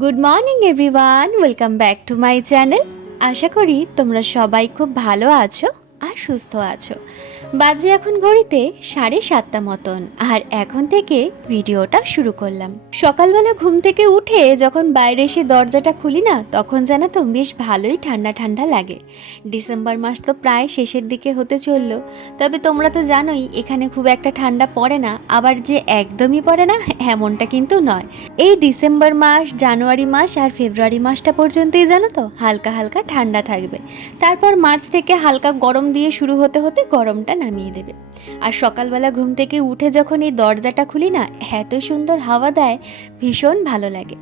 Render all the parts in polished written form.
Good morning everyone, welcome back to my channel. আশা করি তোমরা সবাই খুব ভালো আছো আর সুস্থ আছো। বাজে এখন ঘড়িতে 7:30 মতন, আর এখন থেকে ভিডিওটা শুরু করলাম। সকালবেলা ঘুম থেকে উঠে যখন বাইরে এসে দরজাটা খুলি না, তখন জানো তো বেশ ভালোই ঠান্ডা ঠান্ডা লাগে। ডিসেম্বর মাস তো প্রায় শেষের দিকে হতে চললো। তবে তোমরা তো জানোই এখানে খুব একটা ঠান্ডা পড়ে না, আবার যে একদমই পড়ে না এমনটা কিন্তু নয়। এই ডিসেম্বর মাস, জানুয়ারি মাস আর ফেব্রুয়ারি মাসটা পর্যন্তই জানো তো হালকা হালকা ঠান্ডা থাকবে। তারপর মার্চ থেকে হালকা গরম দিয়ে শুরু হতে হতে গরমটা নামিয়ে দেবে। আর সকালবেলা ঘুম থেকে উঠে যখন এই দরজাটা খুলি না, এত সুন্দর হাওয়া দেয়, ভীষণ ভালো লাগে।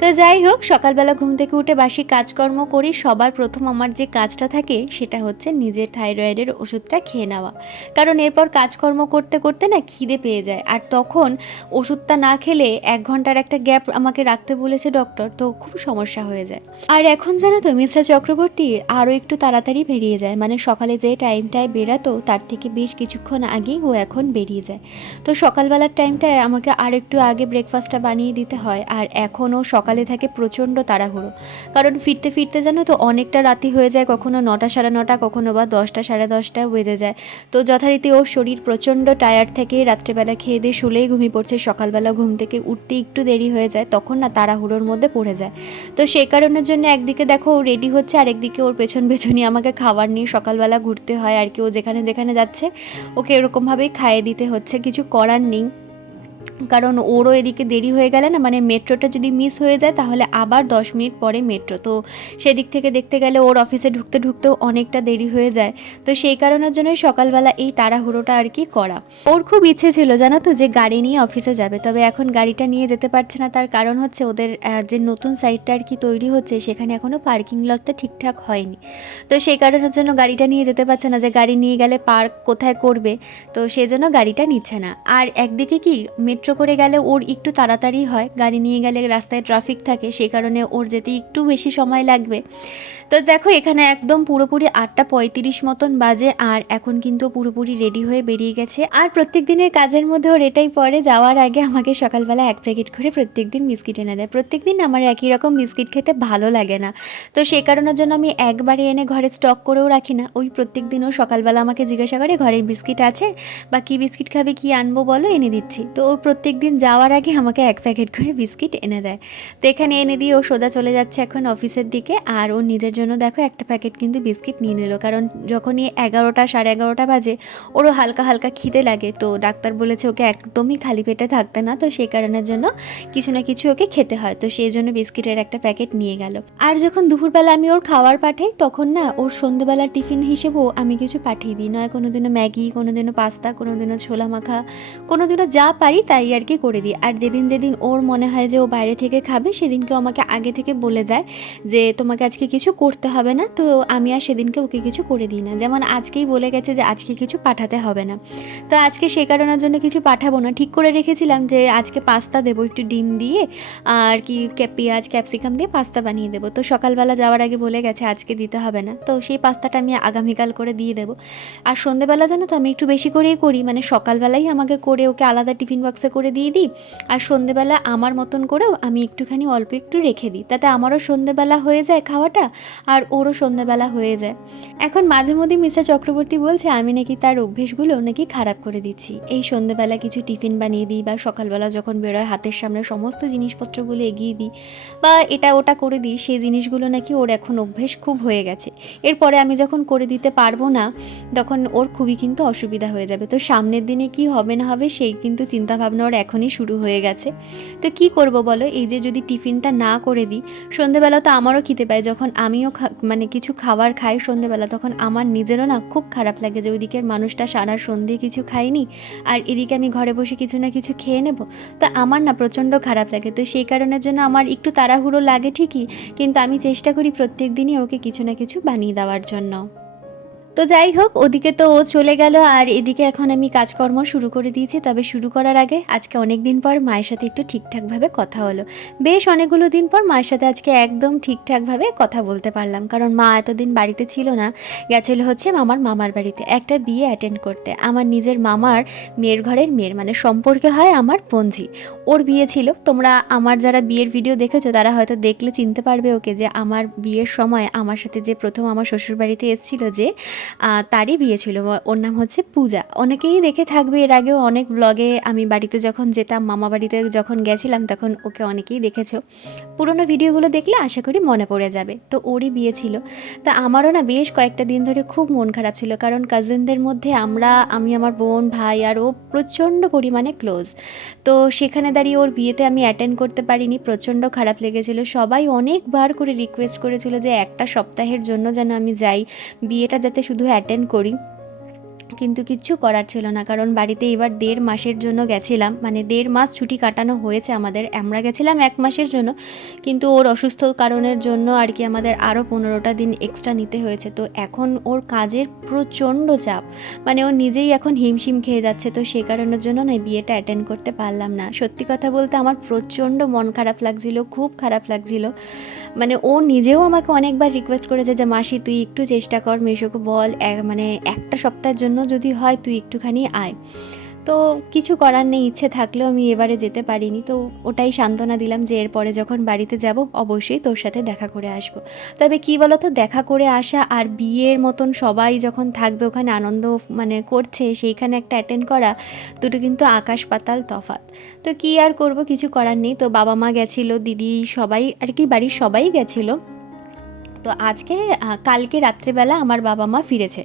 তো যাই হোক, সকালবেলা ঘুম থেকে উঠে বাসি কাজকর্ম করি। সবার প্রথম আমার যে কাজটা থাকে সেটা হচ্ছে নিজের থাইরয়েডের ওষুধটা খেয়ে নেওয়া। কারণ এরপর কাজকর্ম করতে করতে না খিদে পেয়ে যায়, আর তখন ওষুধটা না খেলে 1 ঘন্টার একটা গ্যাপ আমাকে রাখতে বলেছে ডক্টর, তো খুব সমস্যা হয়ে যায়। আর এখন জানো তো মিস্টার চক্রবর্তী আরও একটু তাড়াতাড়ি বেরিয়ে যায়, মানে সকালে যে টাইমটায় বেরাতো তার থেকে বেশ কিছুক্ষণ আগেই ও এখন বেরিয়ে যায়। তো সকালবেলার টাইমটায় আমাকে আর একটু আগে ব্রেকফাস্টটা বানিয়ে দিতে হয়। আর এখনও সকালে থাকে প্রচণ্ড তাড়াহুড়ো, কারণ ফিরতে ফিরতে জানো তো অনেকটা রাতি হয়ে যায়, কখনো 9টা সাড়ে 9টা, কখনো বা 10টা সাড়ে 10টা বেজে যায়। তো যথারীতি ওর শরীর প্রচণ্ড টায়ার্ড থেকে রাত্রেবেলা খেয়ে দিয়ে শুলেই ঘুমিয়ে পড়ছে। সকালবেলা ঘুম থেকে উঠতে একটু দেরি হয়ে যায়, তখন না তাড়াহুড়োর মধ্যে পড়ে যায়। তো সেই কারণের জন্য একদিকে দেখো ও রেডি হচ্ছে, আর একদিকে ওর পেছন পেছনই আমাকে খাবার নিয়ে সকালবেলা ঘুরতে হয় আর কি। ও যেখানে যেখানে যাচ্ছে ওকে এরকমভাবেই খাইয়ে দিতে হচ্ছে, কিছু করার নেই। কারণ ওরও এদিকে দেরি হয়ে গেলে না, মানে মেট্রোটা যদি মিস হয়ে যায় তাহলে আবার 10 মিনিট পরে মেট্রো, তো সেদিক থেকে দেখতে গেলে ওর অফিসে ঢুকতে ঢুকতেও অনেকটা দেরি হয়ে যায়। তো সেই কারণের জন্যই সকালবেলা এই তাড়াহুড়োটা আর কি করা। ওর খুব ইচ্ছে ছিল জানো তো যে গাড়ি নিয়ে অফিসে যাবে, তবে এখন গাড়িটা নিয়ে যেতে পারছে না। তার কারণ হচ্ছে ওদের যে নতুন সাইটটা আর কি তৈরি হচ্ছে, সেখানে এখনও পার্কিং লটটা ঠিকঠাক হয়নি। তো সেই কারণের জন্য গাড়িটা নিয়ে যেতে পারছে না, যে গাড়ি নিয়ে গেলে পার্ক কোথায় করবে, তো সেজন্য গাড়িটা নিচ্ছে না। আর একদিকে কি মেট্রো করে গেলে ওর একটু তাড়াতাড়ি হয়, গাড়ি নিয়ে গেলে রাস্তায় ট্রাফিক থাকে, সে কারণে ওর যেতে একটু বেশি সময় লাগবে। তো দেখো এখানে একদম পুরোপুরি 8:35 মতন বাজে, আর এখন কিন্তু পুরোপুরি রেডি হয়ে বেরিয়ে গেছে। আর প্রত্যেক দিনের কাজের মধ্যে ওর এটাই পড়ে, যাওয়ার আগে আমাকে সকালবেলা 1 প্যাকেট করে প্রত্যেক দিন বিস্কিট এনে দেয়। প্রত্যেক দিন আমার একই রকম বিস্কিট খেতে ভালো লাগে না, তো সেই কারণের জন্য আমি একবারে এনে ঘরে স্টক করেও রাখি না। ওই প্রত্যেক দিনও সকালবেলা আমাকে জিজ্ঞাসা করে ঘরে বিস্কিট আছে বা কী বিস্কিট খাবে, কি আনবো বলো, এনে দিচ্ছি। তো ও প্রত্যেক দিন যাওয়ার আগে আমাকে 1 প্যাকেট করে বিস্কিট এনে দেয়। তো এখানে এনে দিয়ে ও সোজা চলে যাচ্ছে এখন অফিসের দিকে। আর ও নিজের জন্য দেখো 1 প্যাকেট কিন্তু বিস্কিট নিয়ে নিল, কারণ যখনই 11টা সাড়ে 11টা বাজে ওরও হালকা হালকা খিদে লাগে। তো ডাক্তার বলেছে ওকে একদমই খালি পেটে থাকতে না, তো সেই কারণের জন্য কিছু না কিছু ওকে খেতে হয়। তো সেই জন্য বিস্কিটের 1 প্যাকেট নিয়ে গেল। আর যখন দুপুরবেলা আমি ওর খাবার পাঠাই, তখন না ওর সন্ধ্যেবেলার টিফিন হিসেবেও আমি কিছু পাঠিয়ে দিই। নয় কোনোদিনও ম্যাগি, কোনোদিনও পাস্তা, কোনোদিনও ছোলা মাখা, কোনোদিনও যা পারি তাই আর কি করে দিই। আর যেদিন যেদিন ওর মনে হয় যে ও বাইরে থেকে খাবে, সেদিনকেও আমাকে আগে থেকে বলে দেয় যে তোমাকে আজকে কিছু করতে হবে না। তো আমি আর সেদিনকে ওকে কিছু করে দিই না। যেমন আজকেই বলে গেছে যে আজকে কিছু পাঠাতে হবে না, তো আজকে সে কারণের জন্য কিছু পাঠাবো না। ঠিক করে রেখেছিলাম যে আজকে পাস্তা দেবো, একটু ডিম দিয়ে আর কি পেঁয়াজ ক্যাপসিকাম দিয়ে পাস্তা বানিয়ে দেবো। তো সকালবেলা যাওয়ার আগে বলে গেছে আজকে দিতে হবে না, তো সেই পাস্তাটা আমি আগামীকাল করে দিয়ে দেবো। আর সন্ধেবেলা জানো তো আমি একটু বেশি করেই করি, মানে সকালবেলাই আমাকে করে ওকে আলাদা টিফিন বক্সে করে দিয়ে দিই, আর সন্ধেবেলা আমার মতন করেও আমি একটুখানি অল্প একটু রেখে দিই, তাতে আমারও সন্ধেবেলা হয়ে যায় খাওয়াটা, আর ওরও সন্ধেবেলা হয়ে যায়। এখন মাঝে মধ্যে মিস্টার চক্রবর্তী বলছে আমি নাকি তার অভ্যেসগুলো নাকি খারাপ করে দিচ্ছি। এই সন্ধেবেলা কিছু টিফিন বানিয়ে দিই, বা সকালবেলা যখন বেরোয় হাতের সামনে সমস্ত জিনিসপত্রগুলো এগিয়ে দিই, বা এটা ওটা করে দিই, সেই জিনিসগুলো নাকি ওর এখন অভ্যেস খুব হয়ে গেছে। এরপরে আমি যখন করে দিতে পারবো না, তখন ওর খুবই কিন্তু অসুবিধা হয়ে যাবে। তো সামনের দিনে কি হবে না হবে সেই কিন্তু চিন্তাভাবনা ওর এখনই শুরু হয়ে গেছে। তো কি করব বলো, এই যে যদি টিফিনটা না করে দিই, সন্ধেবেলা তো আমারও খেতে পায়, যখন আমিও মানে কিছু খাবার খাই সন্ধেবেলা, তখন আমার নিজেরও না খুব খারাপ লাগে যে ওইদিকের মানুষটা সারা সন্ধে কিছু খায়নি, আর এদিকে আমি ঘরে বসে কিছু না কিছু খেয়ে নেব। তো আমার না প্রচণ্ড খারাপ লাগে। তো সেই কারণের জন্য আমার একটু তাড়াহুড়ো লাগে ঠিকই, কিন্তু আমি চেষ্টা করি প্রত্যেক দিনই ওকে কিছু না কিছু বানিয়ে দেওয়ার জন্য। তো যাই হোক, ওদিকে তো ও চলে গেল আর এদিকে এখন আমি কাজকর্ম শুরু করে দিয়েছি। তবে শুরু করার আগে আজকে অনেক দিন পর মায়ের সাথে একটু ঠিকঠাকভাবে কথা হলো। বেশ অনেকগুলো দিন পর মায়ের সাথে আজকে একদম ঠিকঠাকভাবে কথা বলতে পারলাম, কারণ মা এতদিন বাড়িতে ছিল না, গেছিল হচ্ছে মামার মামার বাড়িতে একটা বিয়ে অ্যাটেন্ড করতে। আমার নিজের মামার মেয়ের ঘরের মেয়ের মানে সম্পর্কে হয় আমার বোনঝি, ওর বিয়ে ছিল। তোমরা আমার যারা বিয়ের ভিডিও দেখেছো তারা হয়তো দেখলে চিনতে পারবে ওকে, যে আমার বিয়ের সময় আমার সাথে যে প্রথম আমার শ্বশুরবাড়িতে এসেছিল, যে তারই বিয়ে ছিল। ওর নাম হচ্ছে পূজা। অনেকেই দেখে থাকবে, এর আগেও অনেক ব্লগে আমি বাড়িতে যখন যেতাম, মামা বাড়িতে যখন গেছিলাম তখন ওকে অনেকেই দেখেছো। পুরোনো ভিডিওগুলো দেখলে আশা করি মনে পড়ে যাবে। তো ওরই বিয়ে ছিল। তা আমারও না বেশ কয়েকটা দিন ধরে খুব মন খারাপ ছিল, কারণ কাজিনদের মধ্যে আমি আমার বোন ভাই আর ও প্রচণ্ড পরিমাণে ক্লোজ। তো সেখানে দাঁড়িয়ে ওর বিয়েতে আমি অ্যাটেন্ড করতে পারিনি, প্রচণ্ড খারাপ লেগেছিল। সবাই অনেকবার করে রিকোয়েস্ট করেছিল যে একটা সপ্তাহের জন্য যেন আমি যাই, বিয়েটা যাতে শুধু অ্যাটেন্ড করি। কিন্তু কিচ্ছু করার ছিল না, কারণ বাড়িতে এবার 1.5 মাসের জন্য গেছিলাম, মানে 1.5 মাস ছুটি কাটানো হয়েছে আমাদের। আমরা গেছিলাম 1 মাসের জন্য, কিন্তু ওর অসুস্থ কারণের জন্য আর কি আমাদের আরও 15টা দিন এক্সট্রা নিতে হয়েছে। তো এখন ওর কাজের প্রচণ্ড চাপ, মানে ও নিজেই এখন হিমশিম খেয়ে যাচ্ছে। তো সেই কারণের জন্য না বিয়েটা অ্যাটেন্ড করতে পারলাম না। সত্যি কথা বলতে আমার প্রচণ্ড মন খারাপ লাগছিল, খুব খারাপ লাগছিল। মানে ও নিজেও আমাকে অনেকবার রিকোয়েস্ট করেছে যে মাসি তুই একটু চেষ্টা কর, মেশোকে বল মানে একটা সপ্তাহের জন্য যদি হয় তুই একটুখানি আয়। তো কিছু করার নেই, ইচ্ছে থাকলেও আমি এবারে যেতে পারিনি। তো ওটাই সান্ত্বনা দিলাম যে এরপরে যখন বাড়িতে যাব অবশ্যই তোর সাথে দেখা করে আসব। তবে কি বলো তো, দেখা করে আসা আর বিয়ের মতন সবাই যখন থাকবে ওখানে আনন্দ মানে করছে, সেইখানে একটা অ্যাটেন্ড করা, দুটো কিন্তু আকাশ পাতাল তফাৎ। তো কি আর করব, কিছু করার নেই। তো বাবা মা গেছিলো, দিদি সবাই আর কি, বাড়ির সবাই গেছিলো। তো আজকে কালকে রাত্রেবেলা আমার বাবা মা ফিরেছে।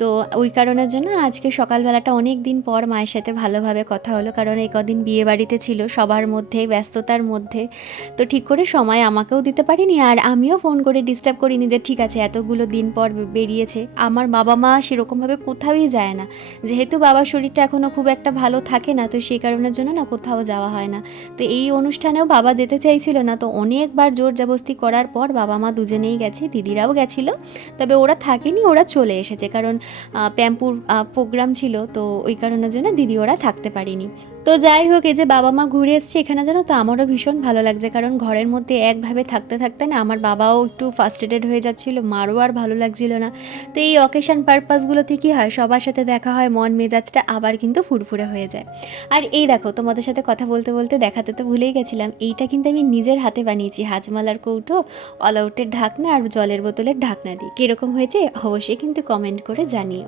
তো ওই কারণের জন্য আজকে সকালবেলাটা অনেক দিন পর মায়ের সাথে ভালোভাবে কথা হলো, কারণ এই কদিন বিয়ে বাড়িতে ছিল, সবার মধ্যে ব্যস্ততার মধ্যে তো ঠিক করে সময় আমাকেও দিতে পারিনি, আর আমিও ফোন করে ডিস্টার্ব করিনি যে ঠিক আছে এতগুলো দিন পর বেরিয়েছে। আমার বাবা মা সেরকমভাবে কোথাওই যায় না, যেহেতু বাবার শরীরটা এখনও খুব একটা ভালো থাকে না, তো সেই কারণের জন্য না কোথাও যাওয়া হয় না। তো এই অনুষ্ঠানেও বাবা যেতে চাইছিল না, তো অনেকবার জোর জবরদস্তি করার পর বাবা মা দুজনেই গেছে, দিদিরাও গেছিলো। তবে ওরা থাকেনি, ওরা চলে এসেছে, কারণ প্যাম্পুর প্রোগ্রাম ছিল, তো ওই কারণের জন্য দিদি ওরা থাকতে পারিনি। তো যাই হোক, এই যে বাবা মা ঘুরে এসছে এখানে, জানো তো আমারও ভীষণ ভালো লাগছে, কারণ ঘরের মধ্যে একভাবে থাকতে থাকতে না আমার বাবাও একটু ফার্স্ট্রেটেড হয়ে যাচ্ছিলো, মারও আর ভালো লাগছিল না। তো এই অকেশন পারপাসগুলোতে কী হয়, সবার সাথে দেখা হয়, মন মেজাজটা আবার কিন্তু ফুরফুরে হয়ে যায়। আর এই দেখো, তোমাদের সাথে কথা বলতে বলতে দেখাতে তো ভুলেই গেছিলাম, এইটা কিন্তু আমি নিজের হাতে বানিয়েছি, হাজমালার কৌটো, অল আউটের ঢাকনা আর জলের বোতলের ঢাকনা দিয়ে। কীরকম হয়েছে অবশ্যই কিন্তু কমেন্ট করে জানিও।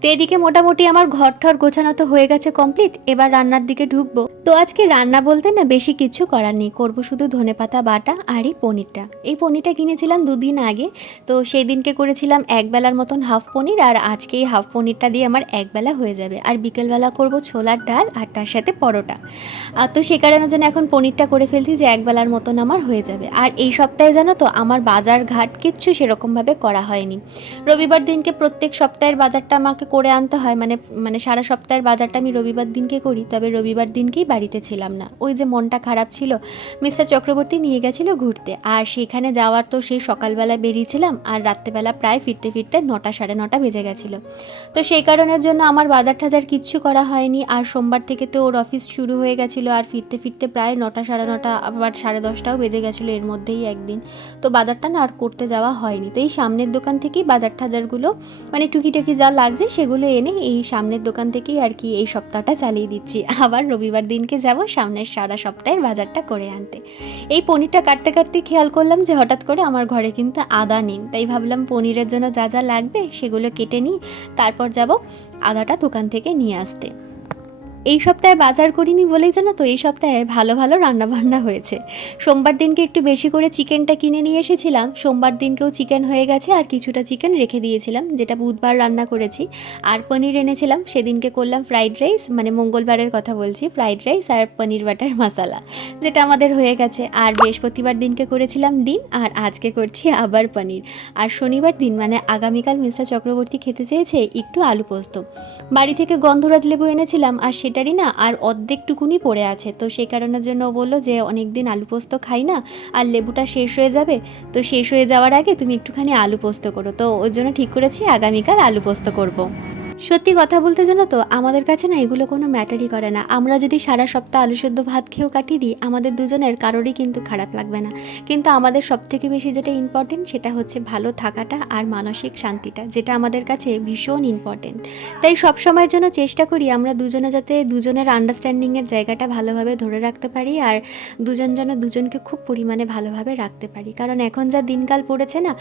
তো এদিকে মোটামুটি আমার ঘর ঠর গোছানো তো হয়ে গেছে কমপ্লিট, এবার রান্নার দিকে ঢুকবো। তো আজকে রান্না বলতে না বেশি কিছু করার নেই, করবো শুধু ধনেপাতা বাটা আর এই পনিরটা। এই পনিরটা কিনেছিলাম 2 দিন আগে, তো সেই দিনকে করেছিলাম একবেলার মতন হাফ পনির, আর আজকে এই হাফ পনিরটা দিয়ে আমার একবেলা হয়ে যাবে। আর বিকেলবেলা করব ছোলার ডাল আর তার সাথে পরোটা। আর তো সে কারণে যেন এখন পনিরটা করে ফেলছি, যে একবেলার মতন আমার হয়ে যাবে। আর এই সপ্তাহে জানো তো আমার বাজার ঘাট কিচ্ছু সেরকমভাবে করা হয়নি। রবিবার দিনকে প্রত্যেক সপ্তাহের বাজারটা আমাকে করে আনতে হয়, মানে মানে সারা সপ্তাহের বাজারটা আমি রবিবার দিনকে করি, তবে রবিবার দিনকেই বাড়িতে ছিলাম না, ওই যে মনটা খারাপ ছিল। মিস্টার চক্রবর্তী নিয়ে গেছিলো ঘুরতে, আর সেখানে যাওয়ার তো সেই সকালবেলা বেরিয়েছিলাম, আর রাত্রেবেলা প্রায় ফিরতে ফিরতে 9টা সাড়ে 9টা বেজে গেছিলো। তো সেই কারণের জন্য আমার বাজার টাজার কিচ্ছু করা হয়নি। আর সোমবার থেকে তো ওর অফিস শুরু হয়ে গেছিলো, আর ফিরতে ফিরতে প্রায় 9টা সাড়ে 9টা, আবার 10:30টাও বেজে গেছিলো এর মধ্যেই একদিন। তো বাজারটা না আর করতে যাওয়া হয়নি। তো এই সামনের দোকান থেকেই বাজার টাজারগুলো মানে টুকিটাকি যা লাগছে সেগুলো এনে এই সামনের দোকান থেকেই আর কি এই সপ্তাহটা চালিয়ে দিচ্ছি। আবার রবিবার দিনকে যাব সামনের সারা সপ্তাহের বাজারটা করে আনতে। এই পনিরটা কাটতে কাটতে খেয়াল করলাম যে হঠাৎ করে আমার ঘরে কিন্তু আদা নেই, তাই ভাবলাম পনিরের জন্য যা যা লাগবে সেগুলো কেটে নিই, তারপর যাব আদাটা দোকান থেকে নিয়ে আসতে। এই সপ্তাহে বাজার করিনি বলেই জানো তো এই সপ্তাহে ভালো ভালো রান্নাবান্না হয়েছে। সোমবার দিনকে একটু বেশি করে চিকেনটা কিনে নিয়ে এসেছিলাম, সোমবার দিনকেও চিকেন হয়ে গেছে, আর কিছুটা চিকেন রেখে দিয়েছিলাম যেটা বুধবার রান্না করেছি। আর পনির এনেছিলাম, সেদিনকে করলাম ফ্রাইড রাইস, মানে মঙ্গলবারের কথা বলছি, ফ্রাইড রাইস আর পনির বাটার মশলা, যেটা আমাদের হয়ে গেছে। আর বৃহস্পতিবার দিনকে করেছিলাম ডিম, আর আজকে করছি আবার পনির। আর শনিবার দিন মানে আগামীকাল মিস্টার চক্রবর্তী খেতে চেয়েছে একটু আলু পোস্ত। বাড়ি থেকে গন্ধরাজ লেবু এনেছিলাম, আর সেইটারই না আর অর্ধেকটুকুনি পড়ে আছে, তো সেই কারণের জন্য ও বললো যে অনেক দিন আলু পোস্ত খাই না, আর লেবুটা শেষ হয়ে যাবে, তো শেষ হয়ে যাওয়ার আগে তুমি একটুখানি আলু পোস্ত করো। তো ওর জন্য ঠিক করেছি আগামীকাল আলু পোস্ত করব। সত্যি কথা বলতে জানো তো, আমাদের কাছে না এগুলো কোনো ম্যাটারই করে না। আমরা যদি সারা সপ্তাহ আলু সেদ্ধ ভাত খেয়েও কাটিয়ে দিই, আমাদের দুজনের কারোরই কিন্তু খারাপ লাগবে না। কিন্তু আমাদের সবথেকে বেশি যেটা ইম্পর্টেন্ট সেটা হচ্ছে ভালো থাকাটা আর মানসিক শান্তিটা, যেটা আমাদের কাছে ভীষণ ইম্পর্টেন্ট। তাই সব সময়ের জন্য চেষ্টা করি আমরা দুজনে যাতে দুজনের আন্ডারস্ট্যান্ডিংয়ের জায়গাটা ভালোভাবে ধরে রাখতে পারি, আর দুজন যেন দুজনকে খুব পরিমাণে ভালোভাবে রাখতে পারি। কারণ এখন যা দিনকাল পড়েছে না,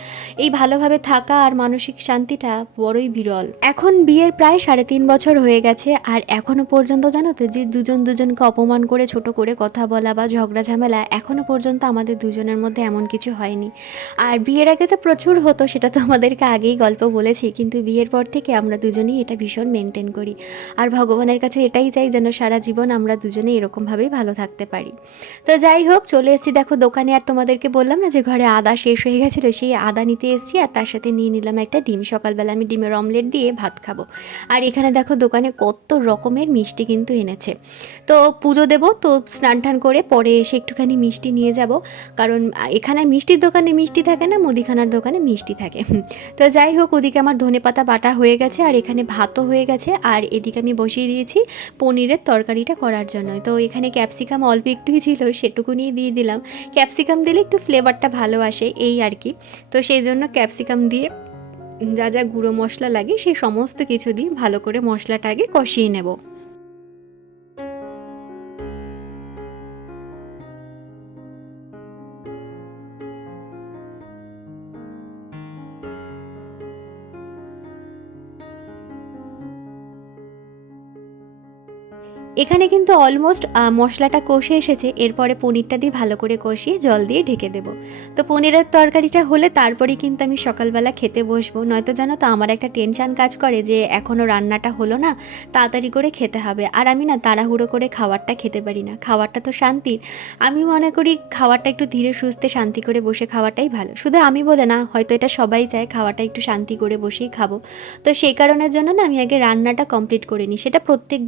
এই ভালোভাবে থাকা আর মানসিক শান্তিটা বড়ই বিরল। এখন বিয়ের প্রায় 3.5 বছর হয়ে গেছে, আর এখনো পর্যন্ত জানো তো যে দুজন দুজনকে অপমান করে ছোট করে কথা বলা বা ঝগড়া ঝামেলা এখনো পর্যন্ত আমাদের দুজনের মধ্যে এমন কিছু হয়নি। আর বিয়ের আগে তো প্রচুর হতো, সেটা তো আমাদেরকে আগেই গল্প বলেছি, কিন্তু বিয়ের পর থেকে আমরা দুজনেই এটা ভীষণ মেনটেন করি। আর ভগবানের কাছে এটাই চাই যেন সারা জীবন আমরা দুজনে এরকমভাবেই ভালো থাকতে পারি। তো যাই হোক, চলে এসেছি দেখো দোকানে। আর তোমাদেরকে বললাম না যে ঘরে আদা শেষ হয়ে গেছিলো, সেই আদা নিতে এসেছি, আর তার সাথে নিয়ে নিলাম একটা ডিম। সকালবেলা আমি ডিমের অমলেট দিয়ে ভাত খাবো। আর এখানে দেখো দোকানে কত রকমের মিষ্টি কিন্তু এনেছে। তো পুজো দেবো, তো স্নান টান করে পরে এসে একটুখানি মিষ্টি নিয়ে যাব, কারণ এখানে মিষ্টির দোকানে মিষ্টি থাকে না, মুদিখানার দোকানে মিষ্টি থাকে। তো যাই হোক, ওদিকে আমার ধনেপাতা বাটা হয়ে গেছে, আর এখানে ভাতও হয়ে গেছে, আর এদিকে আমি বসিয়ে দিয়েছি পনিরের তরকারিটা করার জন্য। তো এখানে ক্যাপসিকাম অল্প একটুই ছিল, সেটুকুনি দিয়ে দিলাম। ক্যাপসিকাম দিলে একটু ফ্লেভারটা ভালো আসে এই আর কি। তো সেই জন্য ক্যাপসিকাম দিয়ে যা যা গুঁড়ো মশলা লাগে সেই সমস্ত কিছু দিয়ে ভালো করে মশলাটা আগে কষিয়ে নেব। এখানে কিন্তু অলমোস্ট মশলাটা কষে এসেছে, এরপরে পনিরটা দিয়ে ভালো করে কষিয়ে জল দিয়ে ঢেকে দেবো। তো পনিরের তরকারিটা হলে তারপরেই কিন্তু আমি সকালবেলা খেতে বসবো। নয়তো জানো তো আমার একটা টেনশান কাজ করে যে এখনও রান্নাটা হলো না, তাড়াতাড়ি করে খেতে হবে। আর আমি না তাড়াহুড়ো করে খাবারটা খেতে পারি না, খাবারটা তো শান্তির। আমি মনে করি খাবারটা একটু ধীরে সুস্থে শান্তি করে বসে খাওয়াটাই ভালো। শুধু আমি বলে না, হয়তো এটা সবাই চায় খাওয়াটা একটু শান্তি করে বসেই খাবো। তো সেই কারণের জন্য না আমি আগে রান্নাটা কমপ্লিট করে নিই, সেটা প্রত্যেক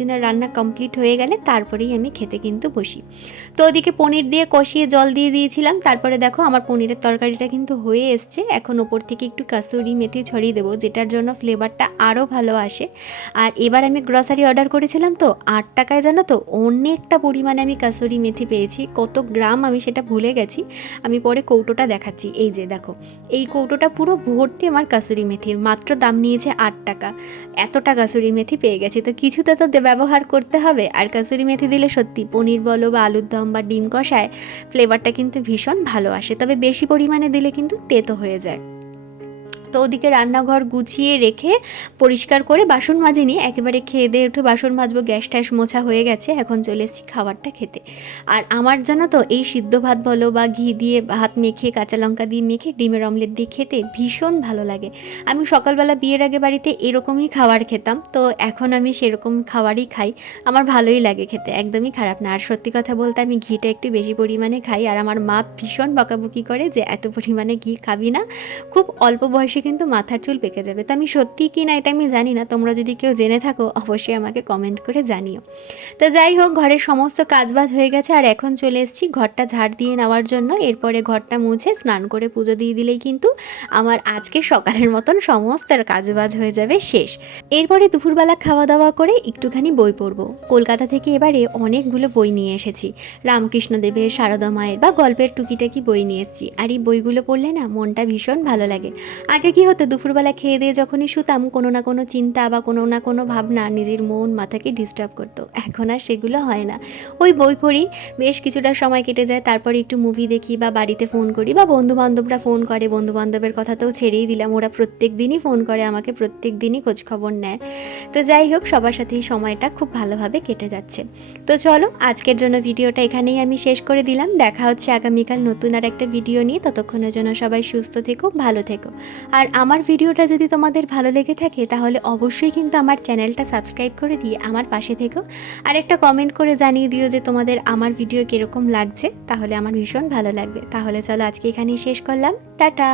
দিনের রান্না কমপ্লিট হয়ে গেলে তারপরেই আমি খেতে কিন্তু বসি। তো ওদিকে পনির দিয়ে কষিয়ে জল দিয়ে দিয়েছিলাম। তারপরে দেখো আমার পনিরের তরকারিটা কিন্তু হয়ে এসছে। এখন ওপর থেকে একটু কাসুরি মেথি ছড়িয়ে দেবো, যেটার জন্য ফ্লেভারটা আরও ভালো আসে। আর এবার আমি গ্রসারি অর্ডার করেছিলাম, তো 8 টাকায় জানো তো অনেকটা পরিমাণে আমি কাসুরি মেথি পেয়েছি। কত গ্রাম আমি সেটা ভুলে গেছি, আমি পরে কৌটোটা দেখাচ্ছি। এই যে দেখো, এই কৌটোটা পুরো ভর্তি আমার কাসুরি মেথির, মাত্র দাম নিয়েছে 8 টাকা। এতটা কাসুরি মেথি পেয়ে গেছি, তো কিছুতে তো ব্যবহার করতে হবে। আর কাসুরি মেথি দিলে সত্যি পনির বলো বা আলুর দম বা ডিম কষায় ফ্লেভারটা কিন্তু ভীষণ ভালো আসে, তবে বেশি পরিমাণে দিলে কিন্তু তেতো হয়ে যায়। তো ওদিকে রান্নাঘর গুছিয়ে রেখে পরিষ্কার করে বাসন মাজিনি, একেবারে খেয়ে দিয়ে উঠে বাসন মাজবো, গ্যাস ট্যাস মোছা হয়ে গেছে। এখন চলে এসেছি খাবারটা খেতে। আর আমার জানো তো এই সিদ্ধ ভাত বলো বা ঘি দিয়ে ভাত মেখে কাঁচা লঙ্কা দিয়ে মেখে ডিমের অমলেট দিয়ে খেতে ভীষণ ভালো লাগে। আমি সকালবেলা বিয়ের আগে বাড়িতে এরকমই খাবার খেতাম, তো এখন আমি সেরকম খাবারই খাই। আমার ভালোই লাগে খেতে, একদমই খারাপ না। আর সত্যি কথা বলতে আমি ঘিটা একটু বেশি পরিমাণে খাই, আর আমার মা ভীষণ বকাবকি করে যে এত পরিমাণে ঘি খাবি না, খুব অল্প বয়সে কিন্তু মাথার চুল পেকে যাবে। তো আমি সত্যি কি না এটা আমি জানি না, তোমরা যদি কেউ জেনে থাকো অবশ্যই আমাকে কমেন্ট করে জানিও। তো যাই হোক, ঘরের সমস্ত কাজবাজ হয়ে গেছে, আর এখন চলে এসেছি ঘরটা ঝাড় দিয়ে নেওয়ার জন্য। এরপরে ঘরটা মুছে স্নান করে পুজো দিয়ে দিলেই কিন্তু আমার আজকে সকালের মতন সমস্ত কাজবাজ হয়ে যাবে শেষ। এরপরে দুপুরবেলা খাওয়া দাওয়া করে একটুখানি বই পড়বো। কলকাতা থেকে এবারে অনেকগুলো বই নিয়ে এসেছি, রামকৃষ্ণদেবের, সারদা মায়ের বা গল্পের টুকিটাকি বই নিয়ে এসেছি। আর এই বইগুলো পড়লে না মনটা ভীষণ ভালো লাগে। আগে কি হতো, দুপুরবেলা খেয়ে দিয়ে যখনই শুতাম কোনো না কোনো চিন্তা বা কোনো না কোনো ভাবনা নিজের মন মাথাকে ডিস্টার্ব করতো। এখন আর সেগুলো হয় না, ওই বই পড়ি, বেশ কিছুটা সময় কেটে যায়, তারপরে একটু মুভি দেখি বা বাড়িতে ফোন করি বা বন্ধুবান্ধবরা ফোন করে। বন্ধুবান্ধবের কথা তো ছেড়েই দিলাম, ওরা প্রত্যেক দিনই ফোন করে আমাকে, প্রত্যেক দিনই খোঁজখবর নেয়। তো যাই হোক, সবার সাথেই সময়টা খুব ভালোভাবে কেটে যাচ্ছে। তো চলো, আজকের জন্য ভিডিওটা এখানেই আমি শেষ করে দিলাম। দেখা হচ্ছে আগামীকাল নতুন আর একটা ভিডিও নিয়ে। ততক্ষণের জন্য সবাই সুস্থ থেকো, ভালো থেকো। আর আমার ভিডিওটা যদি তোমাদের ভালো লেগে থাকে তাহলে অবশ্যই কিন্তু আমার চ্যানেলটা সাবস্ক্রাইব করে দিয়ে আমার পাশে থেকো। আর একটা কমেন্ট করে জানিয়ে দিও যে তোমাদের আমার ভিডিও কীরকম লাগছে, তাহলে আমার ভীষণ ভালো লাগবে। তাহলে চলো আজকে এখানেই শেষ করলাম, টাটা।